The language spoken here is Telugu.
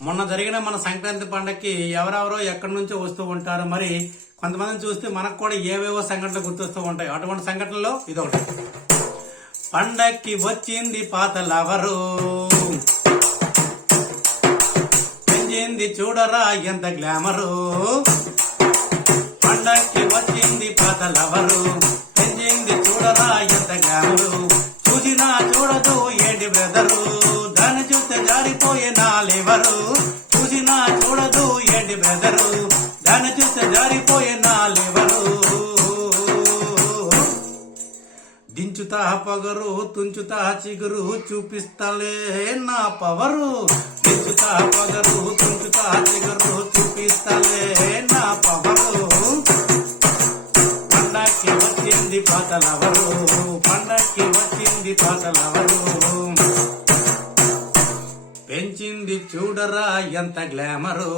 మొన్న జరిగిన మన సంక్రాంతి పండగకి ఎవరెవరో ఎక్కడి నుంచో వస్తూ ఉంటారు. మరి కొంతమందిని చూస్తే మనకు కూడా ఏవేవో సంఘటనలు గుర్తొస్తూ ఉంటాయి. అటువంటి సంఘటనలో ఇదొకటి. పండక్కి వచ్చింది పాత లవరు, పెంచింది చూడరా ఎంత గ్లామరు. పండక్కి వచ్చింది పాత లవరు, పెంచింది చూడరా ఎంత గ్లామరు. చూసినా చూడదు ఏంటి బ్రదరు, దాన్ని చూస్తే జారిపోయే నా లేవరు. చూసినా చూడదు ఏంటి బ్రదరు, దాన్ని చూస్తే జారిపోయే నా లేవరు. దించుతా పగరు, తుంచుతా చిగురు, చూపిస్తలే నా పవరు. దించుతా పగరు, తుంచుతా చిగురు, చూపిస్తలే నా పవరు. పండక్కి వచ్చింది పాత లవరు, పండక్కి వచ్చింది పాత లవరు. పెంచింది చూడరా ఎంత గ్లామరు.